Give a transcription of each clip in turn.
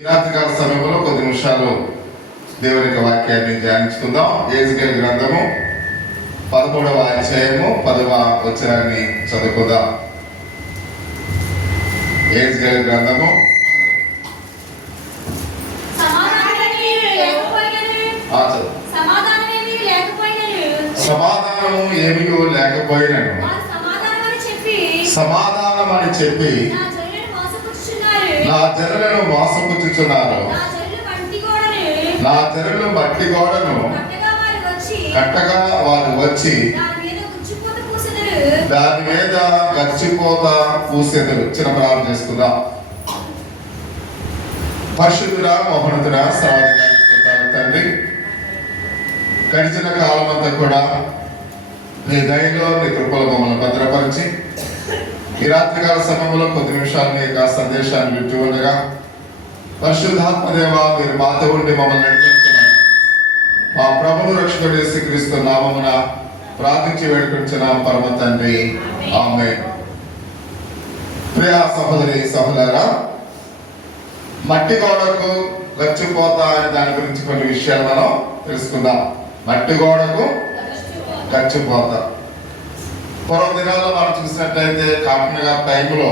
ఈ రాత్రికాల సమయంలో కొద్ది నిమిషాలు దేవుని యొక్క వాక్యాన్ని ధ్యానించుకుందాం. యెహెజ్కేలు గ్రంథము 13వ అధ్యాయము 10వ వచనాన్ని చదువుకుందాం. యెహెజ్కేలు గ్రంథము సమాధానము ఏమీ లేకపోయినను సమాధానమని చెప్పి నా జనులను మోసపుచ్చుచున్నారు. నా జనులు మట్టి గోడను కట్టగా వారు వచ్చి దాని మీద గచ్చిపోత పూసెదరు. చిన్న ప్రారంభం చేసుకుందాం. పరిశుద్ధుడా మోహనుడా సర్వాధికారి తండ్రి, గడిచిన కాలం అంతా కూడా నీ దయలో నీ కృపలో మమ్మల్ని భద్రపరిచి ఈ రాత్రికాల సమయంలో కొద్ది నిమిషాలు నీ యొక్క సందేశాన్ని వింటూ ఉండగా పరిశుద్ధాత్మదేవ మీరు మాతో ఉండి మమ్మల్ని నడిపించమని మా ప్రభువు రక్షకుడు యేసుక్రీస్తు నామమున ప్రార్థించి వేడుకొంచున్నాం పరమ తండ్రి, ఆమేన్. ప్రియ సహోదరి సహోదరా, మట్టి గోడకు గచ్చిపోత అనే దాని గురించి కొన్ని విషయాలు మనం తెలుసుకుందాం. మట్టి గోడకు గచ్చిపోత. పూర్వ దినాల్లో మనం చూసినట్లయితే కాకినగర్ టైంలో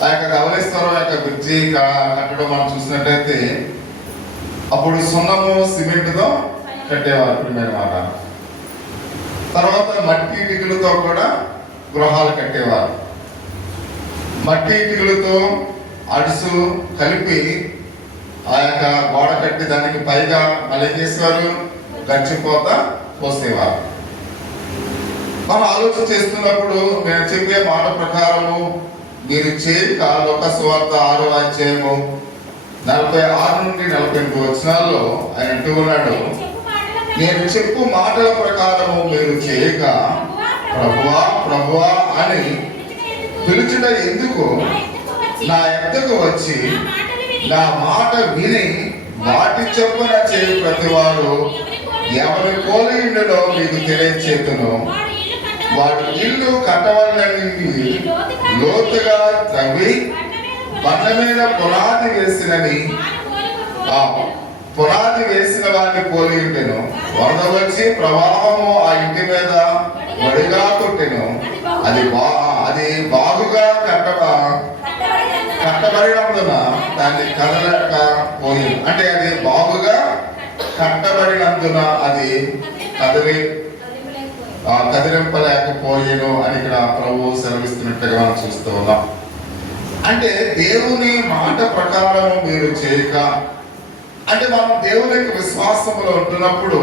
ఆ యొక్క ధవళేశ్వరం యొక్క బ్రిడ్జి కట్టడం మనం చూసినట్లయితే అప్పుడు సున్నము సిమెంట్తో కట్టేవారు ప్రియమైన మాట. తర్వాత మట్టి ఇటుకలతో కూడా గృహాలు కట్టేవారు. మట్టి ఇటుకలతో అడుసు కలిపి ఆ యొక్క గోడ కట్టి దానికి పైగా మళ్ళీ చేసేవారు గచ్చిపోత పోసేవారు. మనం ఆలోచన చేస్తున్నప్పుడు నేను చెప్పే మాట ప్రకారము మీరు చేయక లోక సువార్త 6వ అధ్యాయము 46 నుండి 48 వచనాల్లో ఆయన అంటూ ఉన్నాడు, నేను చెప్పు మాటల ప్రకారము మీరు చేయక ప్రభువా ప్రభువా అని పిలుచుట ఎందుకు? నా యొద్దకు వచ్చి నా మాట విని వాటి చెప్పున చేయి ప్రతివాడు ఎవరి పోలి ఉండడో మీకు తెలియచేతును. వాడు ఇల్లు కట్టవలనని లోతుగా త్రవ్వి బండ మీద పునాది వేసిన వాడిని పోలి ఉండెను. వరద వచ్చి ప్రవాహము ఆ ఇంటి మీద వడిగా కొట్టెను. అది బాగుగా కట్టబడినందున దాన్ని కదలక పోయింది. అంటే అది బాగుగా కట్టబడినందున అది కదిలింపలేకపోయేను అని ఇక్కడ ప్రభు సెలవిస్తున్నట్టుగా మనం చూస్తూ ఉన్నాం. అంటే దేవుని మాట ప్రకారం మీరు చేయక, అంటే మనం దేవుని యొక్క విశ్వాసంలో ఉంటున్నప్పుడు,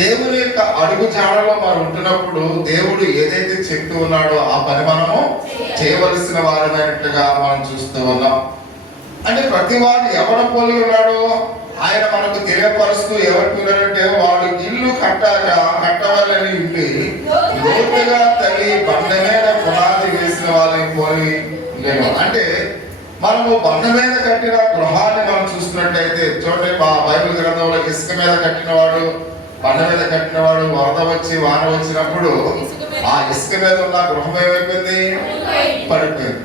దేవుని యొక్క అడుగు జాడలో మనం ఉంటున్నప్పుడు దేవుడు ఏదైతే చెప్తూ ఉన్నాడో ఆ పని మనము చేయవలసిన వారమైనట్టుగా మనం చూస్తూ ఉన్నాం. అంటే ప్రతి వాడు ఎవరు పోలి ఉన్నాడో ఆయన మనకు తెలియపరుస్తూ ఎవరికి వాడు ఇల్లు కట్టవాలని ఉండి లోతుగా తల్లి బండ మీద పునాది వేసిన వాళ్ళని పోలి ఉండేను. అంటే మనము బండ మీద కట్టిన గృహాన్ని మనం చూస్తున్నట్టయితే చూడండి, మా బైబిల్ గ్రంథంలో ఇసుక మీద కట్టినవాడు, బండ మీద కట్టినవాడు వరద వచ్చి వాన వచ్చినప్పుడు ఆ ఇసుక మీద ఉన్న గృహం ఏమైపోయింది? పడిపోయింది.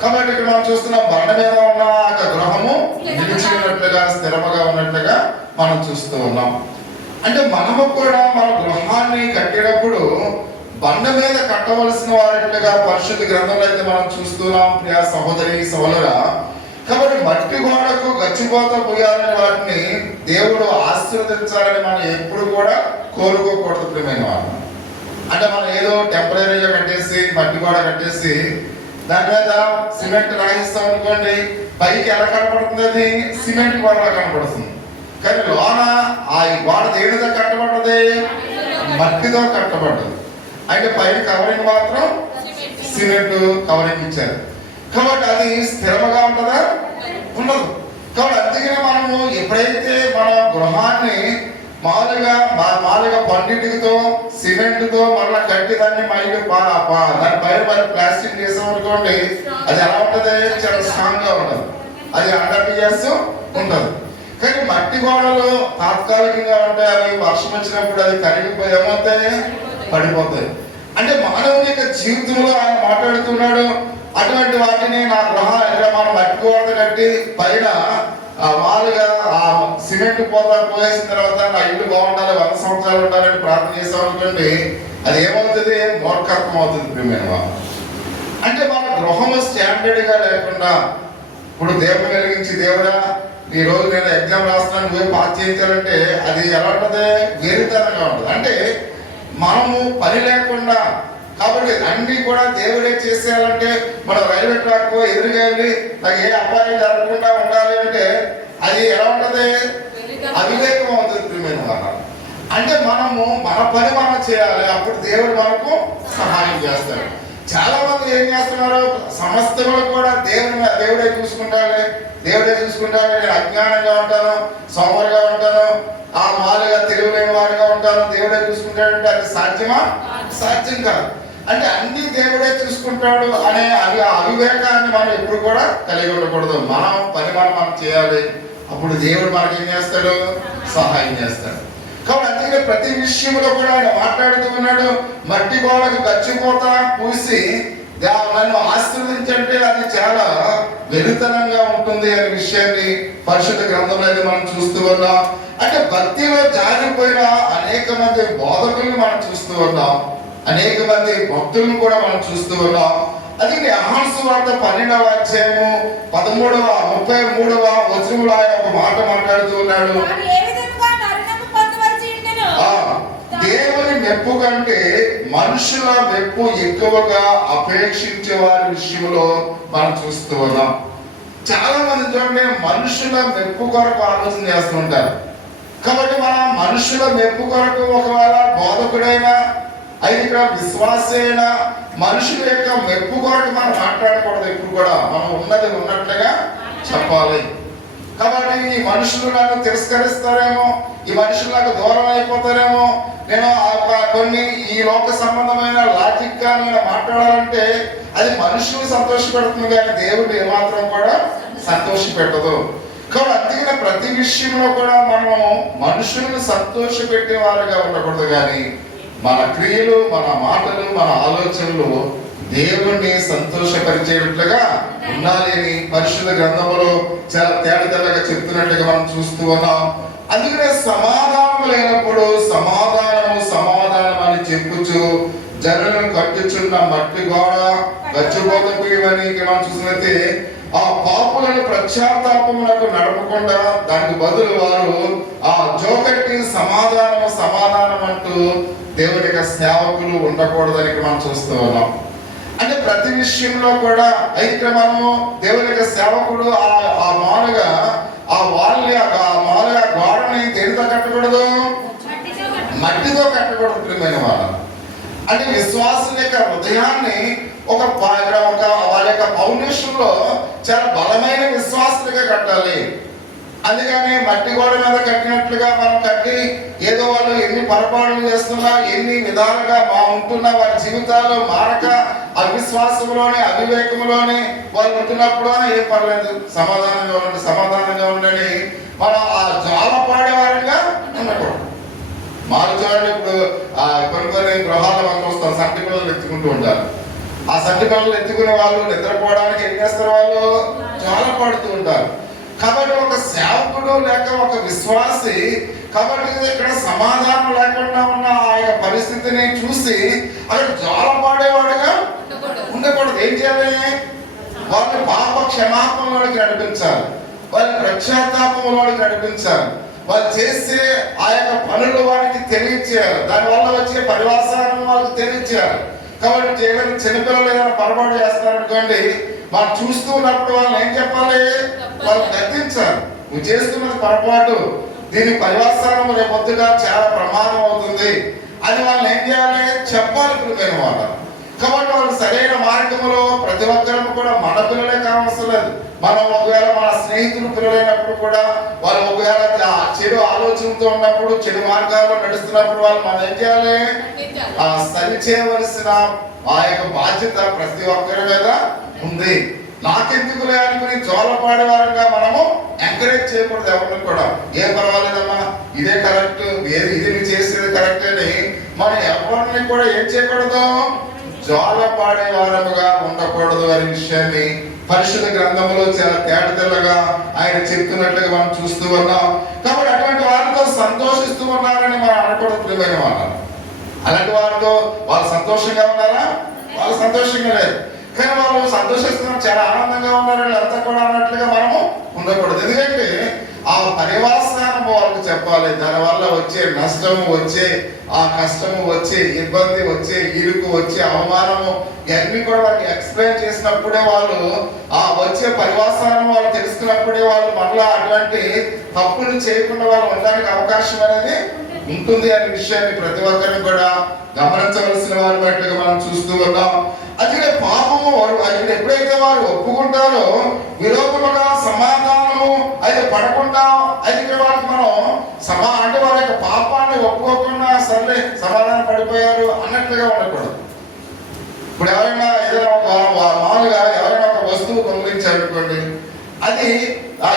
కాబట్టి ఇక్కడ మనం చూస్తున్నాం బండ మీద ఉన్న గృహము నిలిచి ఉన్నట్లుగా స్థిరముగా ఉన్నట్లుగా మనం చూస్తూ ఉన్నాం. అంటే మనము కూడా మన గృహాన్ని కట్టేటప్పుడు బండ మీద కట్టవలసిన వారిగా పరిశుద్ధ గ్రంథంలో అయితే మనం చూస్తున్నాం. ప్రియ సహోదరి సహోదరా, కాబట్టి మట్టి గోడకు గచ్చిపోత పోయాలని వాటిని దేవుడు ఆశీర్వదించాలని మనం ఎప్పుడు కూడా కోరుకోకూడదు ప్రియమైన వాళ్ళు. అంటే మనం ఏదో టెంపరీగా కట్టేసి మట్టి గోడ కట్టేసి దాని మీద సిమెంట్ రాయిస్తాం అనుకోండి, పైకి ఎలా కనపడుతుంది? అది సిమెంట్ గోడలా కనపడుతుంది. కానీ లోన ఆ గోడ దేనితో కట్టబడ్డది? మట్టితో కట్టబడ్డది. అయితే పైన కవరింగ్ మాత్రం సిమెంట్ కవరింగ్ ఇచ్చారు. కాబట్టి అది స్థిరముగా ఉంటుందా? ఉండదు. కాబట్టి అందుకనే మనము ఎప్పుడైతే మన గృహాన్ని మామూలుగా పండిటితో సిమెంట్తో మళ్ళీ కట్టి దాన్ని దాని పైన మరి ప్లాస్టిక్ చేసాం అనుకోండి, అది ఎలా ఉంటుంది? చాలా స్ట్రాంగ్ గా ఉంటుంది. అది 100 years ఉంటుంది. కానీ మట్టి గోడలు తాత్కాలికంగా ఉంటాయి. అవి వర్షం వచ్చినప్పుడు అది కరిగిపోయి ఏమవుతాయి? పడిపోతాయి. అంటే మానవుని యొక్క జీవితంలో ఆయన మాట్లాడుతున్నాడు, అటువంటి వాటిని నా గృహ ఇక్కడ మనం మట్టికోత కట్టి పైన మామూలుగా ఆ సిమెంట్ పోసేసిన తర్వాత నా ఇల్లు బాగుండాలి 100 సంవత్సరాలు ఉండాలని ప్రార్థన చేసాం అనుకోండి, అది ఏమవుతుంది? మూర్ఖత్వం అవుతుంది ప్రియమైన. అంటే మన గృహము స్టాండర్డ్ గా లేకుండా, ఇప్పుడు దేవుడు వెలిగించి దేవుడా ఈ రోజు నేను ఎగ్జామ్ రాస్తున్నాను నువ్వే పాస్ చేయించాలంటే అది ఎలా ఉంటుంది? వేరుతనంగా ఉంటుంది. అంటే మనము పని లేకుండా, కాబట్టి అన్ని కూడా దేవుడే చేసేయాలంటే మనం రైల్వే ట్రాక్ ఎదురుగా వెళ్ళి నాకు ఏ అపాయం జరగకుండా ఉండాలి అంటే అది ఎలా ఉంటది? అవివేకం అవుతుంది. అంటే మనము మన పని మనం చేయాలి, అప్పుడు దేవుడు మనకు సహాయం చేస్తాడు. చాలా మంది ఏం చేస్తున్నారు? సమస్తములు కూడా దేవుడే చూసుకుంటాడు, నేను అజ్ఞానంగా ఉంటాను, సోమరుగా ఉంటాను, ఆ మాలుగా తెలియలేని వాడిగా ఉంటాను, దేవుడే చూసుకుంటాడంటే అది సాధ్యమా? సాధ్యం కాదు. అంటే అన్ని దేవుడే చూసుకుంటాడు అనే అవివేకాన్ని మనం ఎప్పుడు కూడా కలిగి ఉండకూడదు. మనం పని మనం చేయాలి, అప్పుడు దేవుడు మనకి ఏం చేస్తాడు? సహాయం చేస్తాడు. కాబట్టి అందుకే ప్రతి విషయంలో కూడా ఆయన మాట్లాడుతూ ఉన్నాడు. మట్టి గోడకు గచ్చిపోత పూసి నన్ను ఆశీర్వదించంటే అది చాలా వెలుతనంగా ఉంటుంది అనే విషయాన్ని పరిశుద్ధ గ్రంథంలో అయితే మనం చూస్తూ ఉన్నాం. అంటే భక్తిలో జారిపోయిన అనేక మంది బోధకులను మనం చూస్తూ ఉన్నాం, అనేక మంది భక్తులను కూడా మనం చూస్తూ ఉన్నాం. అది యోహాను సువార్త 12వ అధ్యాయము 33వ వచనంలో ఆయన ఒక మాట మాట్లాడుతూ ఉన్నాడు. దేవుని మెప్పు కంటే మనుషుల మెప్పు ఎక్కువగా అపేక్షించే వారి విషయంలో మనం చూస్తూ ఉన్నాం. చాలా మంది చూడండి మనుషుల మెప్పు కొరకు ఆలోచన చేస్తుంటారు. కాబట్టి మనం మనుషుల మెప్పు కొరకు ఒకవేళ బోధకుడైనా అయితే ఇక్కడ విశ్వాసైన మనుషుల యొక్క మెప్పు కొరకు మనం మాట్లాడకూడదు. ఎప్పుడు కూడా మనం ఉన్నది ఉన్నట్లుగా చెప్పాలి. కాబట్టి ఈ మనుషులు నన్ను తిరస్కరిస్తారేమో, ఈ మనుషులు నాకు దూరం అయిపోతారేమో, నేను కొన్ని ఈ లోక సంబంధమైన లాజిక్ గా నేను మాట్లాడాలంటే అది మనుషులు సంతోషపెడుతుంది కానీ దేవుడు ఏమాత్రం కూడా సంతోష పెట్టదు. కాబట్టి అందుకనే ప్రతి విషయంలో కూడా మనం మనుషులను సంతోష పెట్టే వారుగా ఉండకూడదు, కానీ మన క్రియలు, మన మాటలు, మన ఆలోచనలు దేవుణ్ణి సంతోషపరిచేట్లుగా ఉండాలి అని పరిశుద్ధ గ్రంథంలో చాలా తేటతెల్లగా చెప్తున్నట్లుగా మనం చూస్తూ ఉన్నాం. అందుకనే సమాధానం లేనప్పుడు సమాధానం అని చెప్పుచు జనులను కట్టుచున్న మట్టి గోడ గచ్చిపోతపోయేవని మనం చూసినట్లయితే ఆ పాపులను ప్రత్యాతాపములకు నడపకుండా దానికి బదులు వారు ఆ జోకట్టి సమాధానం అంటూ దేవుని యొక్క సేవకులు ఉండకూడదని మనం చూస్తూ ఉన్నాం. అంటే ప్రతి విషయంలో కూడా అయితే మనము దేవుని యొక్క సేవకుడు ఆ మామూలుగా ఆ మామూలుగా గోడని దేనితో కట్టకూడదు? మట్టితో కట్టకూడదు ప్రియమైన వాళ్ళు. అంటే విశ్వాసం యొక్క హృదయాన్ని వాళ్ళ యొక్క ఫౌండేషన్ లో చాలా బలమైన విశ్వాసులుగా కట్టాలి. అందుకని మట్టి గోడ మీద కట్టినట్లుగా మనం కట్టి ఏదో వాళ్ళు ఎన్ని పొరపాట్లు చేస్తున్నా, ఎన్ని విధాలుగా ఉంటున్నా వారి జీవితాలు మారక అవిశ్వాసంలోనే అవివేకంలోనే వాళ్ళు ఉంటున్నప్పుడు ఏం పర్లేదు, సమాధానంగా ఉండండి మనం ఆ జాల పాడేవారంగా ఉండకూడదు. మారు చూడండి, ఇప్పుడు కొన్ని గృహాల్లో మనం చూస్తాం సంటి పిల్లలు ఎత్తుకుంటూ ఉంటారు. ఆ సంటి పిల్లలు ఎత్తుకునే వాళ్ళు నిద్రపోవడానికి ఏం చేస్తారు? వాళ్ళు జాల పాడుతూ ఉంటారు. కాబట్టి ఒక సేవకుడు లేక ఒక విశ్వాసి కాబట్టి ఇక్కడ సమాధానం లేకుండా ఉన్న ఆ పరిస్థితిని చూసి అక్కడ జాలపాడేవాడుగా ఉండకూడదు. ఏం చేయాలి? వాళ్ళని పాప క్షమాపణలోకి నడిపించాలి, వాళ్ళ ప్రత్యాతాపంలోకి నడిపించాలి, వాళ్ళు చేసే ఆ యొక్క పనులు వారికి తెలియచేయాలి, దానివల్ల వచ్చే పరివాసాలను వాళ్ళకి తెలియచేయాలి. కాబట్టి ఏదైనా చిన్నపిల్లలు ఏదైనా పొరపాటు చేస్తున్నారనుకోండి, మనం చూస్తూ ఉన్నప్పుడు వాళ్ళని ఏం చెప్పాలి? వాళ్ళు గద్దించాలి, నువ్వు చేస్తున్నది పొరపాటు, దీని పరివాసానం రేపొద్దుగా చాలా ప్రమాదం అవుతుంది అని వాళ్ళని ఏం చేయాలి? చెప్పాలి ప్రియమైన వాళ్ళ. కాబట్టి వాళ్ళు సరైన మార్గంలో ప్రతి ఒక్కరు కూడా మన పిల్లలే కావలసిన లేదు, మనం ఒకవేళ మన స్నేహితులు పిల్లలైనప్పుడు కూడా వాళ్ళు ఒకవేళ చెడు ఆలోచనతో ఉన్నప్పుడు చెడు మార్గాల్లో నడుస్తున్నప్పుడు వాళ్ళు మనం ఏం చేయాలి? సరి చేయవలసిన ఆ యొక్క బాధ్యత ప్రతి ఒక్కరి మీద ఉంది. నాకెందుకులే అనుకుని జోలపాడే వారంగా మనము ఎంకరేజ్ చేయకూడదు. ఎవరిని కూడా ఏం పర్వాలేదమ్మా, ఇదే కరెక్ట్, ఇది నువ్వు చేసేది కరెక్ట్ అని మనం ఎవరిని కూడా ఏం చేయకూడదు? జ్వాల పాడే వారముగా ఉండకూడదు అనే విషయాన్ని పరిశుద్ధ గ్రంథంలో చాలా తేటతెల్లగా ఆయన చెప్తున్నట్లుగా మనం చూస్తూ ఉన్నాం. కాబట్టి అటువంటి వారితో సంతోషిస్తూ ఉన్నారని మనం అనకూడదు ప్రియమైన వాళ్ళు. అలాంటి వారితో వాళ్ళు సంతోషంగా ఉన్నారా? వాళ్ళు సంతోషంగా లేదు. కానీ వాళ్ళు సంతోషిస్తున్నారు, చాలా ఆనందంగా ఉన్నారు అంతా కూడా అన్నట్లుగా మనము ఉండకూడదు. ఎందుకంటే ఆ పరివాసానము వాళ్ళకి చెప్పాలి. దానివల్ల వచ్చే నష్టము, వచ్చే ఆ కష్టము, వచ్చే ఇబ్బంది, వచ్చే ఇరుకు, వచ్చే అవమానము ఇవన్నీ కూడా వాళ్ళకి ఎక్స్ప్లెయిన్ చేసినప్పుడే వాళ్ళు ఆ వచ్చే పరివాసానము వాళ్ళు తెలుసుకున్నప్పుడే వాళ్ళు మళ్ళా అటువంటి తప్పులు చేయకుండా వాళ్ళు ఉండడానికి అవకాశం అనేది ఉంటుంది అనే విషయాన్ని ప్రతి ఒక్కరిని కూడా గమనించవలసిన వారి బట్టిగా మనం చూస్తూ ఉన్నాం. అందుకే పాపము అయితే ఎప్పుడైతే వారు ఒప్పుకుంటారో విరోధముగా సమాధానము అయితే పడకుండా అయితే వాళ్ళకి మనం అంటే వారి యొక్క పాపాన్ని ఒప్పుకోకుండా సర్లే సమాధానం పడిపోయారు అన్నట్లుగా ఉండకూడదు. ఇప్పుడు ఎవరైనా ఏదైనా మామూలుగా ఎవరైనా ఒక వస్తువు దొంగిలించారు అనుకోండి, అది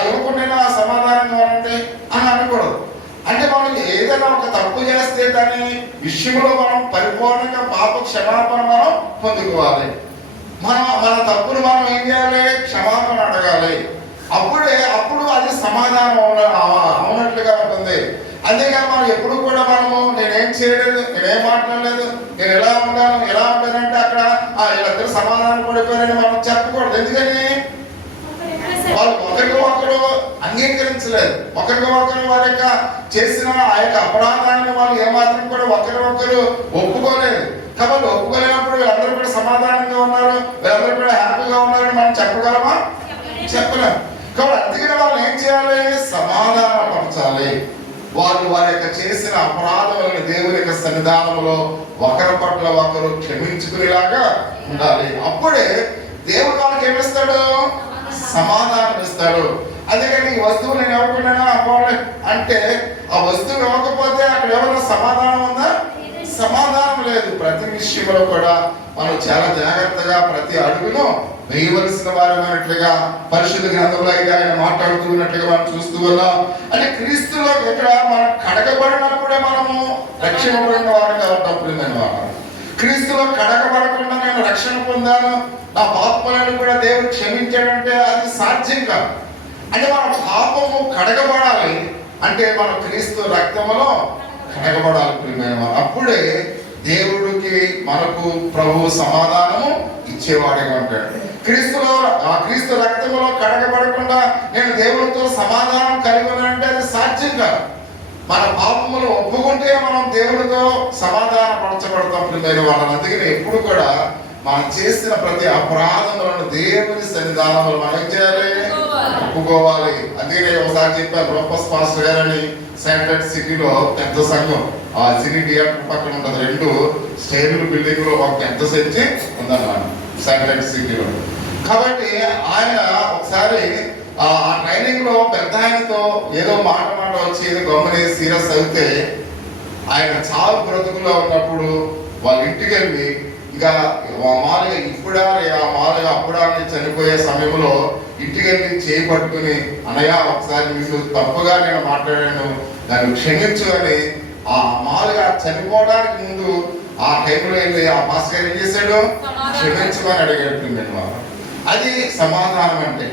ఇవ్వకుండా సమాధానంగా ఉంటే అని అనకూడదు. అంటే మనం ఏదైనా ఒక తప్పు చేస్తే దాని విషయంలో మనం పరిపూర్ణంగా పాప క్షమాపణ మనం పొందుకోవాలి. మన తప్పును మనం ఏం చేయాలి? క్షమాపణ అడగాలి. అప్పుడు అది సమాధానం అవునట్లుగా ఉంటుంది. అంతేగాని మనం ఎప్పుడు కూడా మనము నేనేం చేయలేదు, నేనేం మాట్లాడలేదు, నేను ఎలా ఉంటానంటే అక్కడ వీళ్ళందరూ సమాధానం పడిపోయారని మనం చెప్పకూడదు. ఎందుకని వాళ్ళు ఒకరికొకరు అంగీకరించలేదు, ఒకరికొకరు వారి యొక్క చేసిన ఆ యొక్క అపరాధాన్ని వాళ్ళు ఏమాత్రం కూడా ఒకరికొకరు ఒప్పుకోలేదు. కాబట్టి ఒప్పుకోలేనప్పుడు వీళ్ళందరూ కూడా సమాధానంగా ఉన్నారు, వీళ్ళందరూ కూడా హ్యాపీగా ఉన్నారని మనం చెప్పగలమా? చెప్పలేం. కాబట్టి అందుకని వాళ్ళు ఏం చేయాలి? సమాధానపరచాలి. వాళ్ళు వారి యొక్క చేసిన అపరాధములను దేవుని యొక్క సన్నిధానంలో ఒకరి పట్ల ఒకరు క్షమించుకునేలాగా ఉండాలి. అప్పుడే దేవుడు వాళ్ళకి ఏమిస్తాడు? సమాధానం ఇస్తాడు. అందుకని ఈ వస్తువు నేను ఇవ్వకుండా అంటే ఆ వస్తువు ఇవ్వకపోతే అక్కడ ఎవరైనా సమాధానం ఉందా? సమాధానం లేదు. ప్రతి విషయంలో కూడా మనం చాలా జాగ్రత్తగా ప్రతి అడుగును వేయవలసిన వారమైనట్లుగా పరిశుద్ధ గ్రంథంలో అయితే ఆయన మాట్లాడుతున్నట్లుగా మనం చూస్తూ ఉన్నాం. అంటే క్రీస్తులో ఇక్కడ మనం కడగబడినప్పుడే మనము రక్షణ పొందిన వారుగా ఉంటాం. క్రీస్తులో కడగబడకుండా నేను రక్షణ పొందాను, నా పాపములను కూడా దేవుడు క్షమించాడంటే అది సాధ్యం కాదు. అంటే మన పాపము కడగబడాలి అంటే మన క్రీస్తు రక్తములో కడగబడాలి ప్రియమైన. అప్పుడే దేవుడికి మనకు ప్రభు సమాధానము ఇచ్చేవాడిగా ఉంటాడు. క్రీస్తు రక్తములో కడగబడకుండా నేను దేవుడితో సమాధానం కలిగి ఉన్నానంటే అది సాధ్యం కాదు. మన పాపములు ఒప్పుకుంటే మనం దేవుడితో సమాధాన పరచబడతాం ప్రియమైన వాళ్ళని. అందుకని ఎప్పుడు కూడా మనం చేసిన ప్రతి అపరాధములను దేవుని సన్నిధానంలో మనం చేయాలి, ఒప్పుకోవాలి. అందుకనే ఒకసారి చెప్పారు, రూపస్ పాస్టర్ గారని సెంట్రల్ సిటీలో పెద్ద సంఘం, ఆ సినీ థియేటర్ పక్కన ఉంటుంది, 2 స్టైల్ బిల్డింగ్ లో ఒక పెద్ద చర్చి ఉందన్నమాట సెంట్రల్ సిటీలో. కాబట్టి ఆయన ఒకసారి ఆ ట్రైనింగ్ లో పెద్ద ఆయనతో ఏదో మాట వచ్చి ఏదో గమని సీరియస్ అయితే ఆయన చావు బ్రతుకులో ఉన్నప్పుడు వాళ్ళ ఇంటికి వెళ్ళి ఇంకా మామూలుగా మామూలుగా అప్పుడా చనిపోయే సమయంలో ఇంటికి వెళ్ళి చేయి పట్టుకుని, అన్నయ్య ఒకసారి మీకు తప్పుగా నేను మాట్లాడాను, దాన్ని క్షమించు అని ఆ మామూలుగా చనిపోవడానికి ముందు ఆ టైంలో వెళ్ళి ఆ పాస్టర్ గారు ఏం చేశాడు? క్షమించమని అడిగేట్టు. అది సమాధానం అంటే.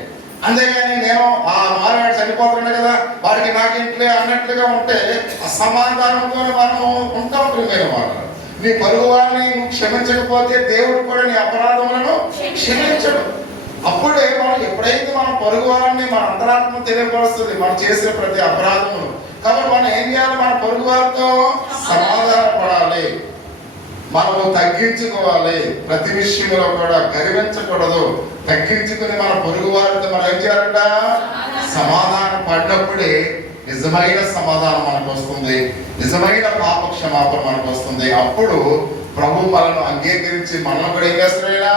అంతేగాని నేను ఆ మారవాడు చనిపోతున్నాడు కదా వాడికి నాకేంట్లే అన్నట్లుగా ఉంటే ఆ సమాధానంతో మనము ఉంటాం ప్రియమైన వాళ్ళు. నీ పరుగు వారిని నువ్వు క్షమించకపోతే దేవుడు కూడా నీ అపరాధములను క్షమించడు. అప్పుడే మనం ఎప్పుడైతే మన పొరుగు వారిని మన అంతరాత్మ తెలియపరుస్తుంది మనం చేసే ప్రతి అపరాధమును. కాబట్టి మనం ఏం చేయాలి? మన పొరుగు వారితో సమాధాన పడాలి, మనము తగ్గించుకోవాలి. ప్రతి విషయంలో కూడా గర్వించకూడదు. తగ్గించుకుని మన పొరుగు వారితో మనం ఏం చేయాలంట? సమాధానం పడినప్పుడే నిజమైన సమాధానం మనకు వస్తుంది, నిజమైన పాప క్షమాపణ మనకు వస్తుంది. అప్పుడు ప్రభు మనను అంగీకరించి మనల్ని కూడా ఏం చేస్తాడైనా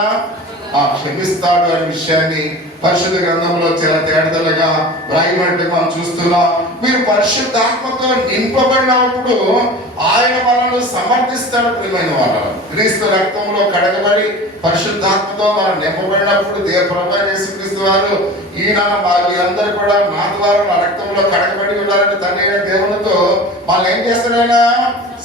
క్షమిస్తాడు అనే విషయాన్ని పరిశుద్ధ గ్రంథంలో చాలా తేటతెల్లగా వ్రాయబడి మనం చూస్తున్నాం. మీరు పరిశుద్ధాత్మతో నింపబడినప్పుడు ఆయన మనల్ని సమర్థిస్తాడు ప్రియమైన వాళ్ళు. క్రీస్తు రక్తంలో కడగబడి పరిశుద్ధాత్మతో మనం నింపబడినప్పుడు ప్రభు యేసుక్రీస్తు వారు ఈయన వీరందరూ కూడా నా ద్వారా నా రక్తంలో కడగబడి ఉండాలని తండ్రి అయిన దేవునితో వాళ్ళు ఏం చేస్తాడైనా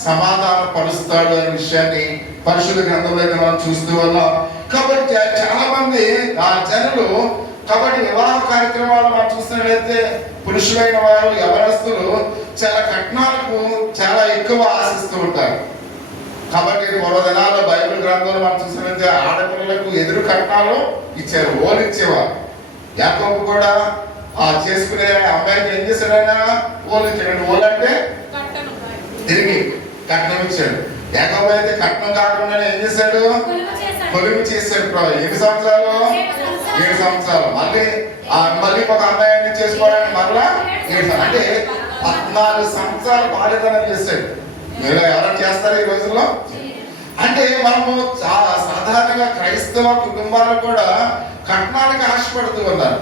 సమాధాన పరుస్తాడు అనే విషయాన్ని పరిశుద్ధ గ్రంథంలో అయితే మనం చూస్తూ ఉన్నాం. కాబట్టి చాలా మంది ఆ జనులు కాబట్టి వివాహ కార్యక్రమాలు మనం చూసినట్లయితే పురుషులైన వారు యవనస్తులు చాలా కట్నాలకు చాలా ఎక్కువ ఆశిస్తూ ఉంటారు. కాబట్టి పూర్వ దినాల్లో బైబిల్ గ్రంథంలో మనం చూసినట్లయితే ఆడపిల్లలకు ఎదురు కట్నాలు ఇచ్చారు, ఓలు ఇచ్చేవారు. యాకోబు కూడా ఆ చేసుకునే అమ్మాయికి ఏం చేశాడైనా ఓలు ఇచ్చాడు. ఓలు అంటే తిరిగి కట్నం ఇచ్చాడు. యాకోబు అయితే కట్నం కాకుండా ఏం చేశాడు? కొలువు చేశాడు. ఎన్ని సంవత్సరాలు? 7 సంవత్సరాలు. మళ్ళీ ఒక అమ్మాయిని చేసుకోవడానికి మరలా 7 అంటే 14 సంవత్సరాలు బాల్యతనం చేశాడు. మీరు ఎవరైనా చేస్తారా ఈ రోజుల్లో? అంటే మనము సాధారణంగా క్రైస్తవ కుటుంబాలు కూడా కట్నానికి ఆశపడుతూ ఉన్నారు.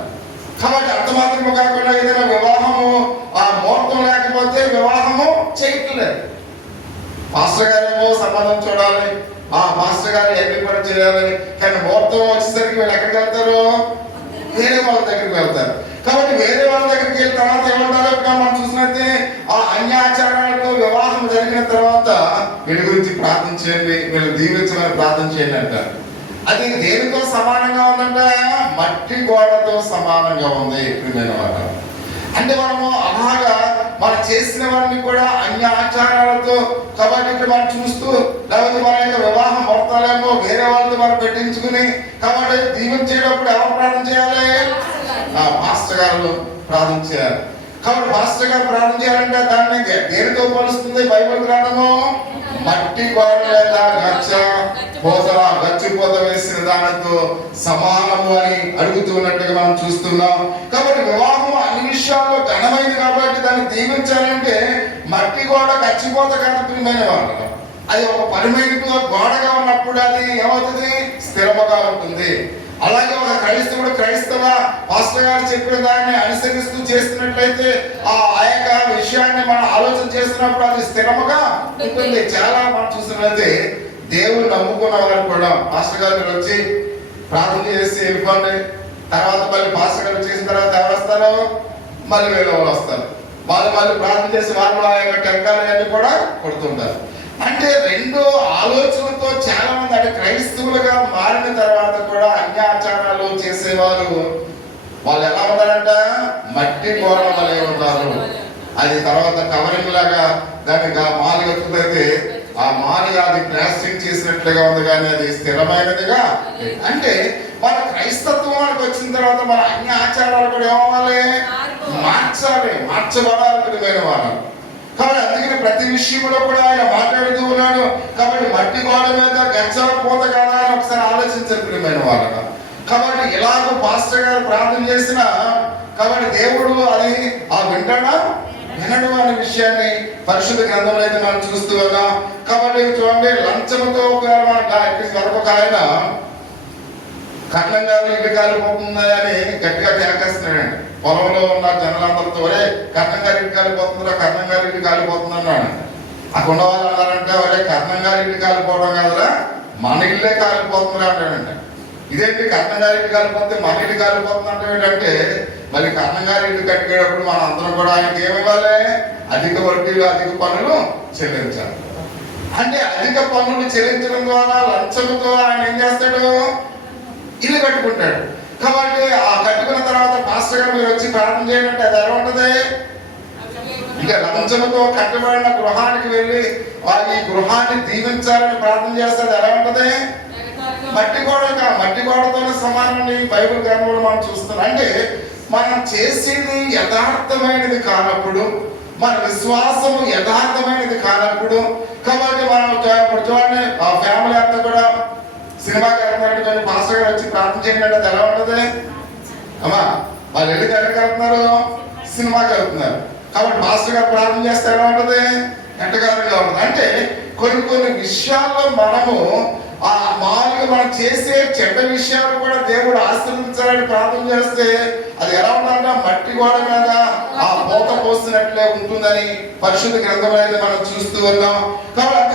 కాబట్టి అంత మాత్రమే కాకుండా ఏదైనా వివాహము ఆ ముహూర్తం లేకపోతే వివాహము చేయట్లేదు. పాస్టర్ గారేమో సంబంధం చూడాలి, మాస్టర్ గారు ఎన్ని కూడా చేయాలి, కానీ ముహూర్తం వచ్చేసరికి వీళ్ళు ఎక్కడికి వెళ్తారు? వేరే వాళ్ళ దగ్గరికి వెళ్తారు. కాబట్టి వేరే వాళ్ళ దగ్గరికి వెళ్ళిన తర్వాత ఏమంటారు? మనం చూసినట్టే ఆ అన్యాచారాలతో వివాహం జరిగిన తర్వాత వీళ్ళ గురించి ప్రార్థన చేయండి, వీళ్ళు దీవించమని ప్రార్థన చేయండి అంటారు. అది దేనితో సమానంగా ఉందంటే మట్టి గోడతో సమానంగా ఉంది. ప్రియమైన వారు, అంటే మనము అలాగా మనం చేసిన వారిని కూడా అన్య ఆచారాలతో కాబట్టి ఇక్కడ మనం చూస్తూ లేకపోతే మన యొక్క వివాహం మొత్తాలేమో వేరే వాళ్ళతో మనం పెట్టించుకుని కాబట్టి దీవించేటప్పుడు ఎవరు ప్రార్థన చేయాలి? మాస్టర్ గారు ప్రార్థన చేయాలి. కాబట్టి మాస్టర్ గారు ప్రార్థన చేయాలంటే దాన్ని దేనితో పోలుస్తుంది బైబిల్ గ్రంథము? మట్టి గోడ లేదా గచ్చిపోత వేసిన దానితో సమానము అని అడుగుతున్నట్టుగా మనం చూస్తున్నాం. కాబట్టి వివాహం అన్ని విషయాల్లో ఘనమైంది కాబట్టి దాన్ని దీవించాలంటే మట్టి గోడ గచ్చిపోత కాదు. ప్రియమైన వాళ్ళు, అది ఒక పరిమైనగా గోడగా ఉన్నప్పుడు అది ఏమవుతుంది? స్థిరముగా ఉంటుంది. అలాగే ఒక క్రైస్తవ పాస్టర్ గారు చెప్పిన దాన్ని అనుసరిస్తూ చేస్తున్నట్లయితే ఆ యొక్క విషయాన్ని మనం ఆలోచన చేస్తున్నప్పుడు అది స్థిరముగా ఉంటుంది. చాలా మనం చూసినట్లయితే దేవుడు నమ్ముకున్న వారు కూడా పాస్టర్ గారు వచ్చి ప్రార్థన చేసి వెళ్ళిపోండి, తర్వాత మళ్ళీ పాస్టర్ గారు చేసిన తర్వాత ఎవరు వస్తారు? మళ్ళీ వేరే వాళ్ళు వస్తారు. మళ్ళీ ప్రార్థన చేసి వాళ్ళు ఆ యొక్క టెంకాయలు కూడా కొడుతుంటారు. అంటే రెండు ఆలోచనలతో చాలా మంది అంటే క్రైస్తవులుగా మారిన తర్వాత కూడా అన్యాచారాలు చేసేవారు వాళ్ళు ఎలా ఉంటారంట? మట్టి గోడ వలె ఉంటారు. అది తర్వాత కవరింగ్ లాగా దానికి మాలు కట్టుకుంటే ఆ మాలుగా అది ప్లాస్టిక్ చేసినట్లుగా ఉంది, కానీ అది స్థిరమైనదిగా. అంటే మన క్రైస్తత్వానికి వచ్చిన తర్వాత మన అన్ని ఆచారాలు కూడా ఏమవ్వాలి? మార్చబడాలి. ప్రియమైన వారు, కాబట్టి అందుకని ప్రతి విషయంలో కూడా ఆయన మాట్లాడుతూ ఉన్నాడు. కాబట్టి మట్టి గోడ మీద గచ్చల పూత కదా అని ఒకసారి ఆలోచించారు ప్రియమైన వాళ్ళగా. కాబట్టి ఇలాగ పాస్టర్ గారు ప్రార్థన చేసిన కాబట్టి దేవుడు అది వింటాడా వినడు అనే విషయాన్ని పరిశుద్ధ గ్రంథంలో అయితే మనం చూస్తూ ఉన్నాం. కాబట్టి చూడండి, లంచముతో వరకు ఒక ఆయన కట్నం గారు ఇల్లు కాలిపోతుందా అని గట్టిగా కేకేస్తున్నాడండి. పొలంలో ఉన్న జనాలందరితో ఒరే కట్నం గారి ఇంటి కాలిపోతుందా, కట్నం గారి ఇంటి కాలిపోతుంది అన్నాడు. అక్కడ ఉన్న వాళ్ళు అన్నారంటే ఒరే కట్నం గారి ఇంటి కాలిపోవడం కాదురా, మన ఇల్లే కాలిపోతుందా అంటాడంటే. ఇదేంటి కట్నం గారి ఇంటి కాలిపోతే మన ఇంటి కాలిపోతుంది అంటే ఏంటంటే మళ్ళీ కట్నం గారి ఇంటి కట్టుకునేటప్పుడు మన అందరం కూడా ఆయనకి ఏమివ్వాలి? అధిక వడ్డీలు అధిక పన్నులు చెల్లించాలి. అంటే అధిక పన్నులు చెల్లించడం ద్వారా లంచముతో ఆయన ఏం చేస్తాడు? ఇల్లు కట్టుకుంటాడు. కాబట్టి ఆ కట్టుకున్న తర్వాత పాస్టర్ గారు మీరు వచ్చి ప్రార్థన చేయాలంటే అది ఎలా ఉంటుంది? ఇంకా లంచముతో కట్టబడిన గృహానికి వెళ్ళి ఈ గృహాన్ని దీవించాలని ప్రార్థన చేస్తే ఎలా ఉంటుంది? మట్టి గోడతోనే సమానాన్ని బైబిల్ గ్రంథంలో మనం చూస్తున్నాం. అంటే మనం చేసేది యథార్థమైనది కానప్పుడు, మన విశ్వాసము యథార్థమైనది కానప్పుడు, కాబట్టి మనం ఇప్పుడు చూడండి ఆ ఫ్యామిలీ అంతా కూడా సినిమాకి వెళ్తున్నట్టు పాస్టర్ గారు వచ్చి ప్రార్థన చేయండి అది ఎలా ఉంటుంది? అమ్మా వాళ్ళు ఎందుకు ఎక్కడికి వెళ్తున్నారు? సినిమాకి వెళ్తున్నారు. కాబట్టి పాస్టర్ గారు ప్రార్థన చేస్తే ఎలా ఉంటుంది? ఎంటగారుగా ఉంటుంది. అంటే కొన్ని విషయాల్లో మనము మామూలుగా మనం చేసే చెడ్డ విషయాలు కూడా దేవుడు ఆశీర్వదించాలని ప్రార్థన చేస్తే అది ఎలా ఉందంటే మట్టి గోడ మీద ఆ పోత పోసినట్లే ఉంటుందని పరిశుద్ధ గ్రంథంలో అయితే మనం చూస్తూ ఉన్నాం. కాబట్టి